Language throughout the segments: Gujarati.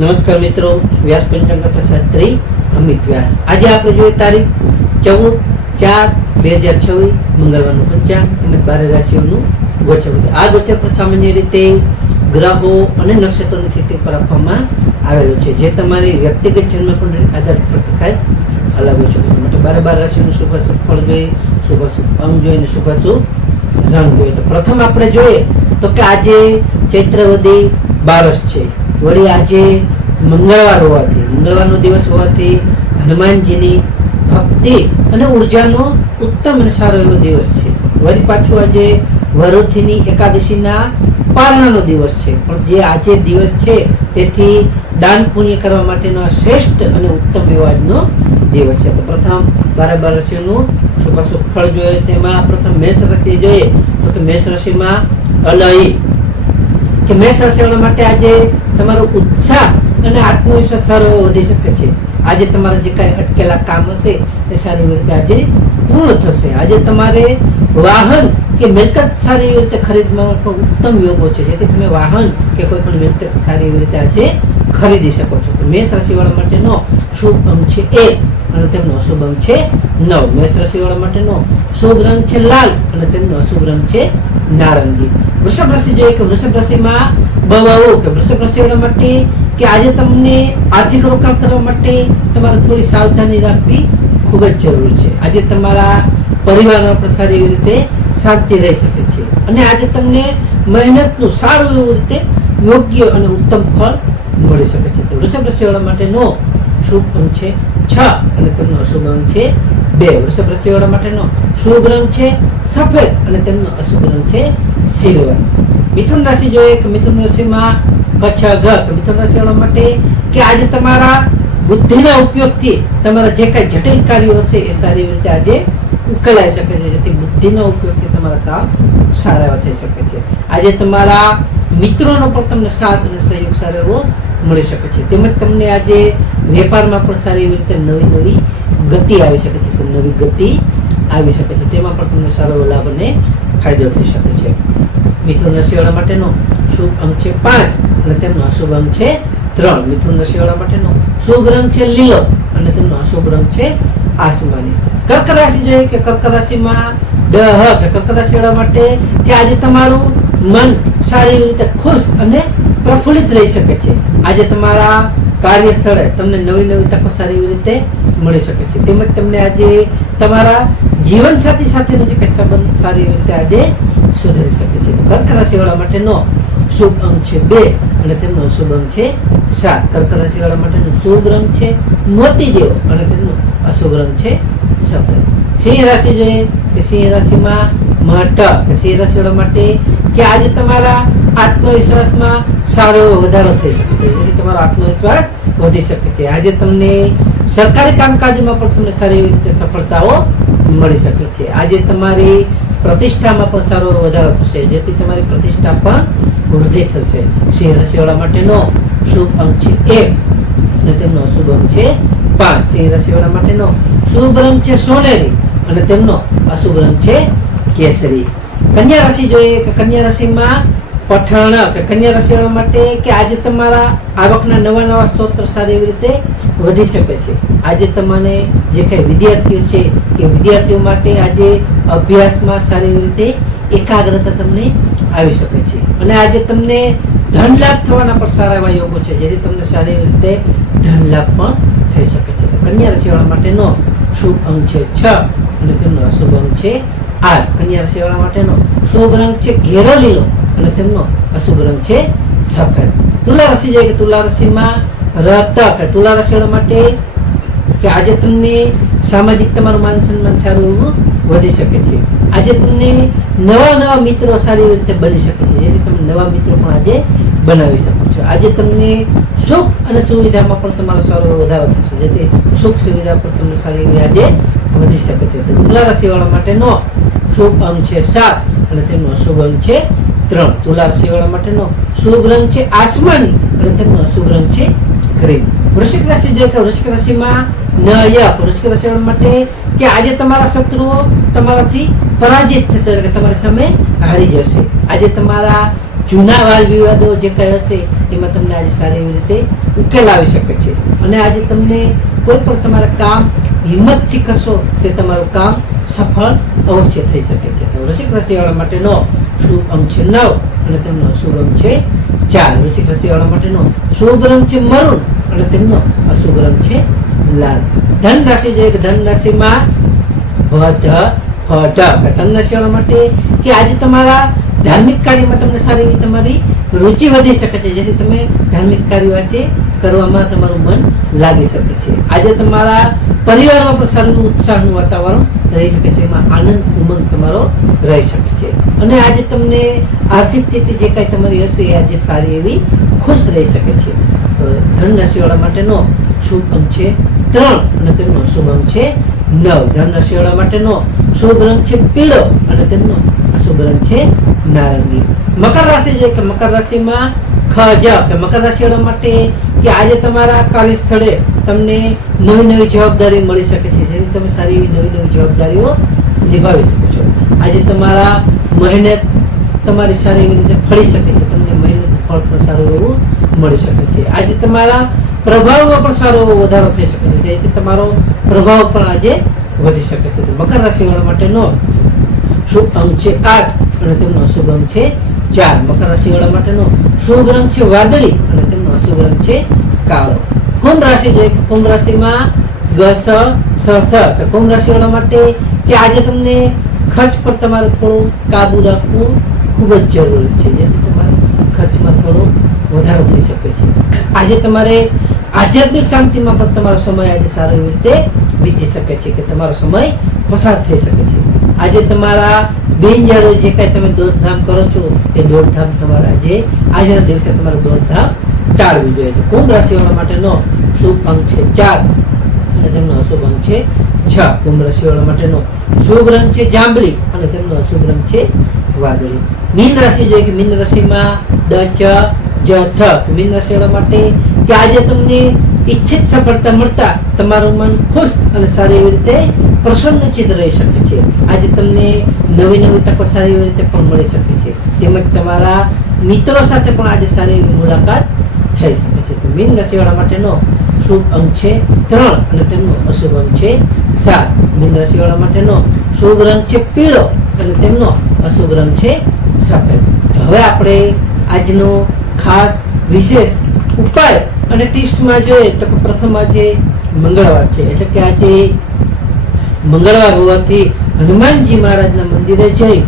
નમસ્કાર મિત્રો, વ્યાસ પંચાંગ કથા શાસ્ત્રી અમિત વ્યાસ. આજે આપણે જોઈએ તારીખ 14/4/2026 મંગળવારનું પંચાંગ અને 12 રાશિઓનું ગોચર. આ ગોચર પર સામાન્ય રીતે ગ્રહો અને નક્ષત્રોની સ્થિતિ પર આપવામાં આવેલું છે, જે તમારી વ્યક્તિગત જન્મ કુંડળી આધાર પર થાય અલગ હોય છે. માટે 12 રાશિઓનું શુભાશુભ ફળ જોઈએ, શુભાશુભ અંગ જોઈએ અને શુભાશુભ રંગ જોઈએ. તો પ્રથમ આપણે જોઈએ તો કે આજે ચૈત્રવદી બારસ છે. વળી આજે મંગળવારનો દિવસ હોવાથી હનુમાનજીની ભક્તિ અને ઉર્જાનો ઉત્તમ અને સારો એવો દિવસ છે. વળી પાછું આજે વરુથીની એકાદશીના પારણાનો દિવસ છે. પણ જે આજે દિવસ છે તેથી દાન પુણ્ય કરવા માટેનો શ્રેષ્ઠ અને ઉત્તમ એવો આજનો દિવસ છે. તો પ્રથમ 12 રાશિઓનું શુભાશુભ ફળ જોઈએ. તેમાં પ્રથમ મેષ રાશિ જોઈએ તો કે મેષ રાશિમાં અલય કે મેષ રાશિવાળા માટે આજે તમારો ઉત્સાહ અને આત્મવિશ્વાસ સારો વધી શકે છે. આજે તમારા જે કાંઈ અટકેલા કામ હશે એ સારી રીતે આજે પૂર્ણ થશે. આજે તમારે વાહન કે મિલકત સારી એવી રીતે ખરીદવામાં પણ ઉત્તમ યોગો છે, જેથી તમે વાહન કે કોઈ પણ મિલકત સારી એવી રીતે આજે ખરીદી શકો છો. તો મેષ રાશિવાળા માટેનો શુભ અંક છે 1 અને તેમનો અશુભ અંક છે 9. મેષ રાશિવાળા માટેનો શુભ રંગ છે લાલ અને તેમનો અશુભ રંગ છે નારંગી. વૃષભ રાશિ જોઈએ કે વૃષભ રાશિમાં બવાઓ કે વૃષભ રાશિવાળા માટે કે આજે તમને આર્થિક રોકાણ કરવા માટે તમારે થોડી સાવધાની રાખવી ખૂબ જ જરૂરી છે. આજે તમારા પરિવારમાં પણ સારી એવી રીતે શાંતિ રહી શકે છે અને આજે તમને મહેનતનું સારું એવું રીતે યોગ્ય અને ઉત્તમ ફળ મળી શકે છે. તો વૃષભ રાશિવાળા માટેનો શુભ અંક છે 6 અને તેમનો અશુભ અંક છે 2. વૃષભ રાશિવાળા માટેનો શુભ રંગ છે સફેદ અને તેમનો અશુભ રંગ છે સિલ્વર. મિથુન રાશિ જોઈએ કે મિથુન રાશિમાં કચ્છ ઘ કે મિથુન રાશિવાળા માટે કે આજે તમારા બુદ્ધિના ઉપયોગથી તમારા જે કાંઈ જટિલ કાર્યો હશે એ સારી રીતે આજે ઉકેલાઈ શકે છે, જેથી બુદ્ધિના ઉપયોગથી તમારા કામ સારા એવા થઈ શકે છે. આજે તમારા મિત્રોનો પણ તમને સાથ અને સહયોગ સારો એવો મળી શકે છે. તેમજ તમને આજે વેપારમાં પણ સારી એવી રીતે નવી ગતિ આવી શકે છે. નવી ગતિ આવી શકે છે, તેમાં પણ તમને સારો એવો લાભ અને ફાયદો થઈ શકે છે. મિથુન રાશિવાળા માટેનો શુભ અંક છે 5 અને તેમનો અશુભ અંક છે 3. મિથુન રાશિવાળા માટેનો શુભ રંગ છે લીલો અને તેમનો અશુભ રંગ છે આસમાની. કર્ક રાશિ જોઈએ કે કર્ક રાશિમાં ડ કે કર્ક રાશિવાળા માટે કે આજે તમારું મન સારી રીતે ખુશ અને પ્રફુલ્લિત રહી શકે છે. આજે તમારા કાર્યસ્થળે તમને નવી તકો સારી એવી રીતે મળી શકે છે. તેમજ તમને આજે તમારા જીવનસાથી સાથેનો જે કંઈ સંબંધ સારી એવી રીતે આજે સુધરી શકે છે. કર્ક રાશિવાળા માટેનો શુભ અંક છે 2 અને તેમનો અશુભ અંક છે 7. કર્ક રાશિવાળા માટેનો શુભ રંગ છે મોતી જેવો અને તેમનો અશુભ રંગ છે સફેદ. સિંહ રાશિ જોઈએ કે સિંહ રાશિમાં મઠ કે સિંહ રાશિવાળા માટે કે આજે તમારા આત્મવિશ્વાસમાં સારો એવો વધારો થઈ શકે છે, જેથી તમારો આત્મવિશ્વાસ વધી શકે છે. આજે તમને સરકારી કામકાજમાં પણ તમને સારી એવી રીતે સફળતાઓ મળી શકે છે. આજે તમારી પ્રતિષ્ઠામાં પણ સારો વધારો થશે, જેથી તમારી પ્રતિષ્ઠા પણ વૃદ્ધિ થશે. સિંહ રાશિવાળા માટેનો શુભ અંક છે 1 અને તેમનો અશુભ અંક છે 5. સિંહ રાશિવાળા માટેનો શુભ રંગ છે સોનેરી અને તેમનો અશુભ રંગ છે કેસરી. કન્યા રાશિ જોઈએ કે કન્યા રાશિમાં પઠાણ કે કન્યા રાશિવાળા માટે કે આજે તમારા આવકના નવા સ્ત્રોત સારી એવી રીતે વધી શકે છે. આજે તમને જે કંઈ વિદ્યાર્થીઓ છે કે વિદ્યાર્થીઓ માટે આજે અભ્યાસમાં સારી એવી રીતે એકાગ્રતા તમને આવી શકે છે અને આજે તમને ધન લાભ થવાના પણ સારા એવા યોગો છે, જેથી તમને સારી એવી રીતે ધન લાભ પણ થઈ શકે છે. કન્યા રાશિવાળા માટેનો શુભ અંક છે 6 અને તેમનો અશુભ અંક છે 8. કન્યા રાશિવાળા માટેનો શુભ રંગ છે ઘેરો લીલો અને તેમનો અશુભ રંગ છે સફેદ. તુલા રાશિ જોઈએ કે તુલા રાશિમાં રત કે તુલા રાશિવાળા માટે કે આજે તમને સામાજિક તમારું માન સન્માન સારું એવું વધી શકે છે. આજે તમને નવા મિત્રો સારી રીતે બની શકે છે, જેથી તમે નવા મિત્રો પણ આજે બનાવી શકો છો. આજે તમને સુખ અને સુવિધામાં પણ તમારો સારો વધારો થશે, જેથી સુખ સુવિધા પણ તમને સારી એવી આજે વધી શકે છે. તુલા રાશિવાળા માટેનો શુભ અંક છે 7 અને તેમનો અશુભ અંક છે 3. તુલા રાશિવાળા માટેનો શુભ રંગ છે આસમાની અને તેમનો અશુભ રંગ છે ગ્રીન. વૃશ્ચિક રાશિ જોઈએ કે વૃશ્ચિક રાશિમાં નય વૃશ્ચિક રાશિવાળા માટે કે આજે તમારા શત્રુઓ તમારાથી પરાજિત થશે, એટલે કે તમારી સામે હારી જશે. આજે તમારા જૂના વાદ વિવાદો જે કઈ હશે એમાં તમને આજે સારી એવી રીતે ઉકેલ આવી શકે છે. અને આજે તમને કોઈ પણ તમારા કામ હિંમતથી કરશો તે તમારું કામ સફળ અવશ્ય થઈ શકે છે. વૃશ્ચિક રાશિવાળા માટેનો શુભ અંક છે 9 અને તેમનો અશુભ અંક છે 4. વૃશ્ચિક રાશિવાળા માટેનો શુભ રંગ છે મરૂન અને તેમનો અશુભ રંગ છે લાલ. ધન રાશિ જોઈએ કે ધન રાશિમાં ધન રાશિવાળા માટે કે આજે તમારા ધાર્મિક કાર્યમાં તમને સારી એવી તમારી રુચિ વધી શકે છે, જેથી તમે ધાર્મિક કાર્યો આજે કરવામાં તમારું મન લાગી શકે છે. આજે તમારા પરિવારમાં પણ સારું ઉત્સાહનું વાતાવરણ રહી શકે છે, એમાં આનંદ ઉમંગ તમારો રહી શકે છે. અને આજે તમને આર્થિક સ્થિતિ જે કાંઈ તમારી હશે એ આજે સારી એવી ખુશ રહી શકે છે. તો ધન રાશિવાળા માટેનો શુભ અંક છે 3 અને તેમનો શુભ અંક છે 9. ધન રાશિવાળા માટેનો શુભ રંગ છે પીળો અને તેમનો અશુભ રંગ છે નારંગી. મકર રાશિ છે કે મકર રાશિમાં કે મકર રાશિવાળા માટે કે આજે તમારા કાર્યસ્થળે તમને નવી નવી જવાબદારી મળી શકે છે, જેથી તમે સારી એવી નવી નવી જવાબદારીઓ નિભાવી શકો છો. આજે તમારા મહેનત તમારી સારી એવી રીતે ફળી શકે છે, તમને મહેનત ફળ પણ સારું એવું મળી શકે છે. આજે તમારા પ્રભાવમાં પણ સારો એવો વધારો થઈ શકે છે, જેથી તમારો પ્રભાવ પણ આજે વધી શકે છે. મકર રાશિવાળા માટેનો શુભ અંક છે 8 અને તેમનો અશુભ અંક છે 4. મકર રાશિવાળા માટેનો શુભ રંગ છે વાદળી અને તેમનો અશુભ રંગ છે કાળો. કુંભ રાશિ જોઈએ કે કુંભ રાશિમાં કુંભ રાશિવાળા માટે કે આજે તમને ખર્ચ પર તમારે થોડું કાબુ રાખવું ખૂબ જ જરૂરી છે, જેથી તમારે ખર્ચમાં થોડો વધારો થઈ શકે છે. આજે તમારે આધ્યાત્મિક શાંતિમાં પણ તમારો સમય આજે સારો એવી રીતે વીતી શકે છે, કે તમારો સમય પસાર થઈ શકે છે. આજે તમારા બિનજરૂરી જે કાંઈ તમે દોડધામ કરો છો એ દોડધામ તમારે આજના દિવસે તમારે દોડધામ ટાળવી જોઈએ. તો કુંભ રાશિવાળા માટેનો શુભ અંક છે 4 અને તેમનો અશુભ અંક છે 6. કુંભ રાશિવાળા માટેનો શુભ રંગ છે જાંબલી અને તેમનો અશુભ રંગ છે વાદળી. મીન રાશિ જોઈએ કે મીન રાશિમાં મીન રાશિવાળા માટે કે આજે તમને ઈચ્છિત સફળતા મળતા તમારું મન ખુશ અને સારી એવી રીતે પ્રસન્નચિત્ત રહી શકે છે. આજે તમને નવી નવી તકો સારી એવી રીતે પણ મળી શકે છે, તેમજ તમારા મિત્રો સાથે પણ આજે સારી એવી મુલાકાત થઈ શકે છે. તો મીન રાશિવાળા માટેનો શુભ અંક છે 3 અને તેમનો અશુભ અંક છે 7. મીન રાશિવાળા માટેનો શુભ રંગ છે પીળો અને તેમનો અશુભ રંગ છે સફેદ. હવે આપણે આજનો ખાસ વિશેષ ઉપાય અને ટિપ્સમાં જોઈએ તો પ્રથમ આજે મંગળવાર છે, એટલે કે આજે મંગળવાર હોવાથી હનુમાનજી મહારાજના મંદિરે જઈ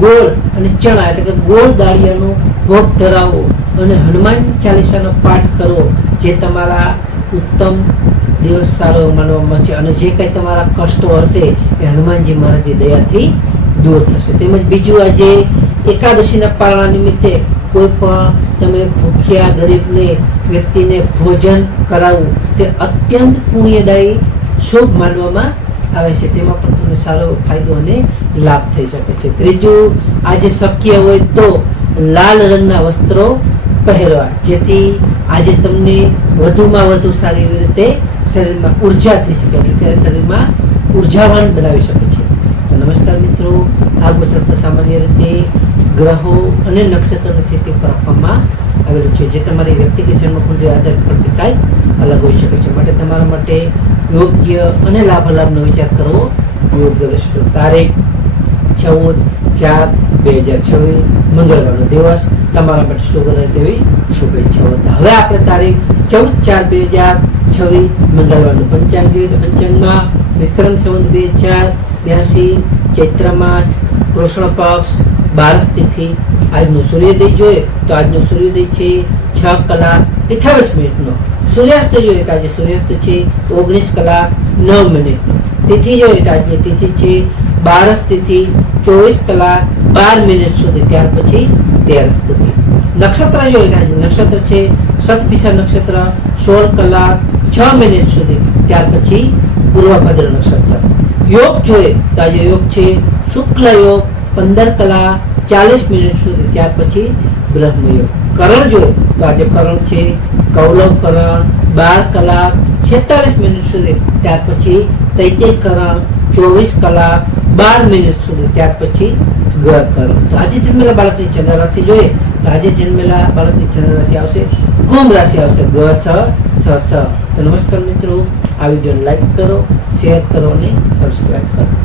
ગોળ અને ચણા એટલે કે ગોળ દાળિયાનો ભોગ ધરાવો અને હનુમાન ચાલીસાનો પાઠ કરવો, જે તમારા ઉત્તમ દિવસ સારો માનવામાં છે. અને જે કંઈ તમારા કષ્ટો હશે એ હનુમાનજી મહારાજની દયાથી દૂર થશે. તેમજ બીજું, આજે એકાદશીના પારણા નિમિત્તે કોઈ પણ તમે ભૂખ્યા ગરીબને વ્યક્તિને ભોજન કરાવવું તે અત્યંત પુણ્યદાયી શુભ માનવામાં આવે છે, તેમાં પણ તમને સારો ફાયદો અને લાભ થઈ શકે છે. ત્રીજું, આજે શક્ય હોય તો લાલ રંગના વસ્ત્રો પહેરવા, જેથી આજે તમને વધુમાં વધુ સારી એવી રીતે શરીરમાં ઉર્જા થઈ શકે, એટલે કે શરીરમાં ઉર્જાવાન બનાવી શકે છે. તો નમસ્કાર મિત્રો, આ ગોચર પર સામાન્ય રીતે ગ્રહો અને નક્ષત્રની સ્થિતિ પર આપવામાં આવેલું છે, જે તમારી વ્યક્તિગત જન્મકુંડળી આધાર પરથી કાંઈ અલગ હોઈ શકે છે. માટે તમારા માટે યોગ્ય અને લાભાલાભનો વિચાર કરવો યોગ્ય રહેશે. તારીખ 14/4/2026 મંગળવારનો દિવસ તમારા માટે શુભ રહે તેવી શુભેચ્છાઓ. હવે આપણે તારીખ 14/4/2026 મંગળવારનું પંચાંગ જોઈએ તો પંચાંગમાં વિક્રમ સંવત 2082 ચૈત્ર માસ કૃષ્ણ પક્ષ 12 તિથિ. આજનો સૂર્યોદય જોઈએ તો આજનો સૂર્યોદય છે 6:28 સૂર્યાસ્ત જોઈએ તો આજે સૂર્યાસ્ત છે 19:09. તિથિ જોઈએ તો આજની તિથિ છે 12 તિથિ 24:12 સુધી, ત્યાર પછી 13 તિથિ. નક્ષત્ર જોઈએ તો આજે નક્ષત્ર છે શતભિષા નક્ષત્ર 16:06 સુધી, ત્યાર પછી પૂર્વભદ્ર નક્ષત્ર. યોગ જોઈએ તો આજે યોગ છે શુક્લ યોગ 15:40 સુધી, ત્યાર પછી બ્રહ્મયોગ. કરણ જોઈએ તો આજે કરણ છે કૌલવ કરણ 12:46 46 મિનિટ સુધી, ત્યાર પછી તૈતેયકરણ 24 કલાક 12 મિનિટ સુધી, ત્યાર પછી ગકરણ. તો આજે જન્મેલા બાળકની ચંદ્ર રાશિ જોઈએ તો આજે જન્મેલા બાળકની ચંદ્ર રાશિ આવશે કુંભ રાશિ આવશે ગ સ સ સ. તો નમસ્કાર મિત્રો, આ વિડીયો લાઈક કરો, શેર કરો અને સબસ્ક્રાઇબ કરો.